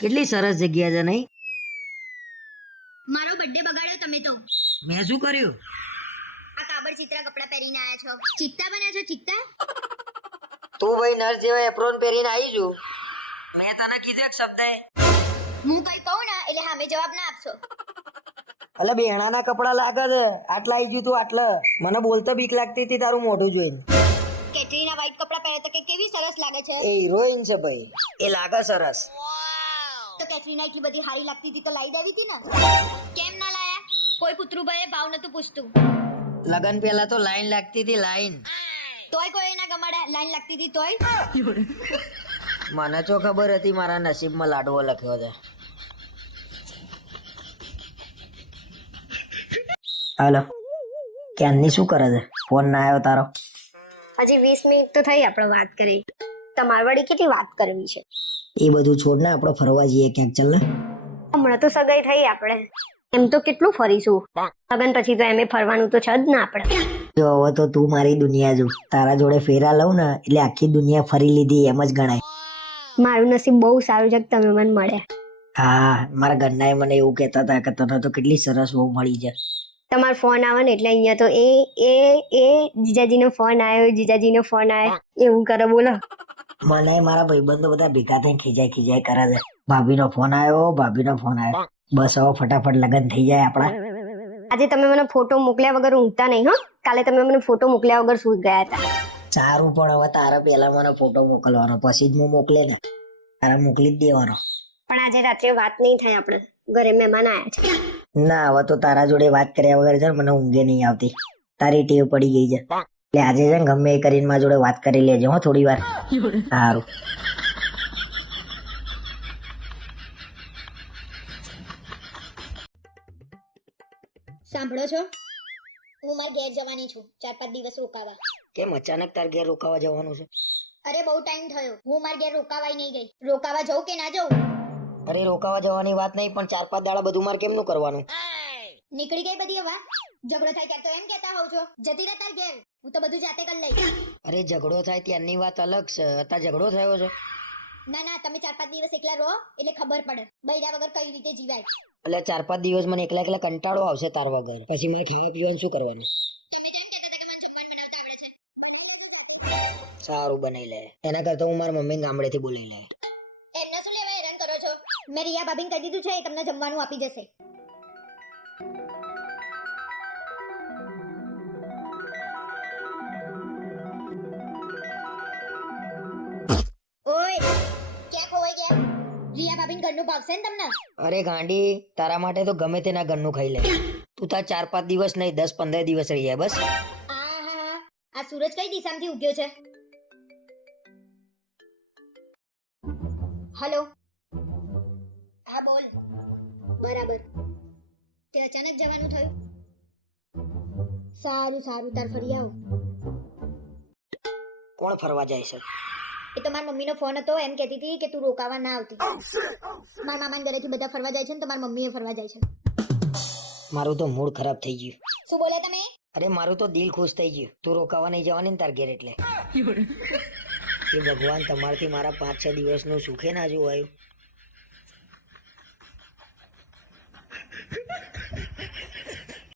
કેટલી સરસ જગ્યા છે નહીં? મારો બર્થડે બગાડ્યો તમે તો. મેં શું કર્યું? આ કાબડ ચિત્રા કપડા પહેરીને આયા છો. ચિત્તા બન્યા છો ચિત્તા? તું ભાઈ નર્સ જેવા એપ્રોન પહેરીને આવી છું? મેં તને કીધું એક શબ્દ હું કઈ કહું ને એટલે હામે જવાબ ના આપશો. અલે બેણાના કપડા લાગે છે. આટલા આવી ગયું તું આટલા. મને બોલતો બીક લાગતી હતી તારું મોઢું જોઈને. કેટરીના વ્હાઈટ કપડા પહેરે તો કે કેવી સરસ લાગે છે? એ હિરોઈન છે ભાઈ. એ લાગે સરસ. તો કેટરીના એટલી બધી હારી લાગતી હતી તો લાવી દેવી હતી ને? કેમ ના લાયા? કોઈ કૂતરું ભાવ નતું પૂછતું. લગન પહેલા તો લાઈન લાગતી હતી લાઈન. તોય કોઈ ના ગમાડે લાઈન લાગતી હતી તોય? મને તો ખબર હતી મારા નસીબમાં લાડવો લખ્યો છે. હાલો. ક્યાંની શું કરે છે? ફોન ના આવ્યો તારો. હજી વીસ મિનિટ તો થઈ આપણે વાત કરી. તમારે વળી કેટલી વાત કરવી છે? એ બધું છોડ ને આપણે ફરવા જઈએ ક્યાંક ચાલ ને. હમણાં તો સગાઈ થઈ આપણે એમ તો કેટલું ફરીશું? લગન પછી તો એમ ફરવાનું તો છે જ ને આપણે જો હવે તો તું મારી દુનિયા જો. તારા જોડે ફેરા લઉં ને એટલે આખી દુનિયા ફરી લીધી એમ જ ગણાય. મારું નસીબ બહુ સારું છે કે તમે મને મળ્યા. હા મારા ઘરના મને એવું કહેતા હતા કે તને તો કેટલી સરસ બહુ મળી છે. તમારો ફોન આવે ને એટલે અહીંયા તો એ એ એ જીજાજીનો ફોન આવ્યો જીજાજીનો ફોન આવ્યો. એવું કરે બોલો. મને મારા ભાઈબંધો બધા ભેગા થઈને ખીજાય ખીજાય કરે છે. ભાભીનો ફોન આવ્યો ભાભીનો ફોન આવ્યો. બસ હવે ફટાફટ લગન થઈ જાય આપણા. આજે તમે મને ફોટો મોકલ્યા વગર ઊંઘતા નહીં હો? કાલે તમે મને ફોટો મોકલ્યા વગર સૂઈ ગયા હતા. સારું પણ હવે તારા પહેલા મને ફોટો મોકલવાનો પછી જ હું મોકલે ને. તારે મોકલી જ દેવાનો. પણ આજે રાત્રે વાત નહીં થાય આપણે. ઘરે મહેમાન આવ્યા છે. ના હવે તો તારા જોડે વાત કર્યા વગર છે ને મને ઊંઘે નહીં આવતી. તારી ટેવ પડી ગઈ છે. એટલે આજે છે ને ગમે એ કરીને મારા જોડે વાત કરી લેજો હો થોડી વાર. સારું. સાંભળો છો? હું મારા ઘેર જવાની છું. ચાર પાંચ દિવસ રોકાવા. કેમ અચાનક તાર ઘેર રોકાવા જવાનું છે? અરે બહુ ટાઈમ થયો. હું મારા ઘેર રોકાવાય નહીં ગઈ. રોકાવા જઉં કે ના જઉં? અરે રોકાવા જવાની વાત નહીં પણ ચાર પાંચ દાડા બધું મારે કેમનું કરવાનું? નીકળી ગઈ બધી હવા? ઝઘડો થાય ત્યારે તો એમ કહેતા હોવ છો જતી રહે તાર ઘેર હું તો બધું જાતે કરી લઈશ. અરે ઝઘડો થાય ત્યારની વાત અલગ છે અત્યારે ઝઘડો થયો છે. ના ના તમે ચાર પાંચ દિવસ એકલા રહો એટલે ખબર પડે બૈરા વગર કઈ રીતે જીવાય. એટલે ચાર પાંચ દિવસ મને એકલા એકલા કંટાળો આવશે તાર વગર. પછી મારે ખાવા પીવાનું શું કરવાનું? સારું બનાવી લે. એના કરતા હું મારા મમ્મી ગામડેથી બોલાવી લે. એમને શું લેવા હેરાન કરો છો? મેં રિયા ભાભીને કહી દીધું છે એ તમને જમવાનું આપી જશે. રિયા ઘરનું ભાવશે ને તમને? અરે ગાંડી તારા માટે તો ગમે તેના ઘરનું ખાઈ લે. તું તાર ચાર પાંચ દિવસ નહીં દસ પંદર દિવસ રહી જાય બસ. આ સૂરજ કઈ દિશામાંથી ઉગ્યો છે? હલો? હા બોલ. બરાબર. તે અચાનક જવાનું થયું. સારું સારું તાર ફરી આવ. કોણ ફરવા જાય છે? એ તો મારી મમ્મીનો ફોન હતો એમ કહેતી હતી કે તું રોકાવા ના આવતી. મારા મામાના ઘરેથી બધા ફરવા જાય છે ને તો મારી મમ્મીએ ફરવા જાય છે. મારું તો મૂડ ખરાબ થઈ ગયું. શું બોલે તમે? અરે મારું તો દિલ ખુશ થઈ ગયું. તું રોકાવા નહીં જવાની ને તાર ઘેર એટલે. એ ભગવાન તમારથી મારા પાંચ છ દિવસનું સુખે ના જોવાયું.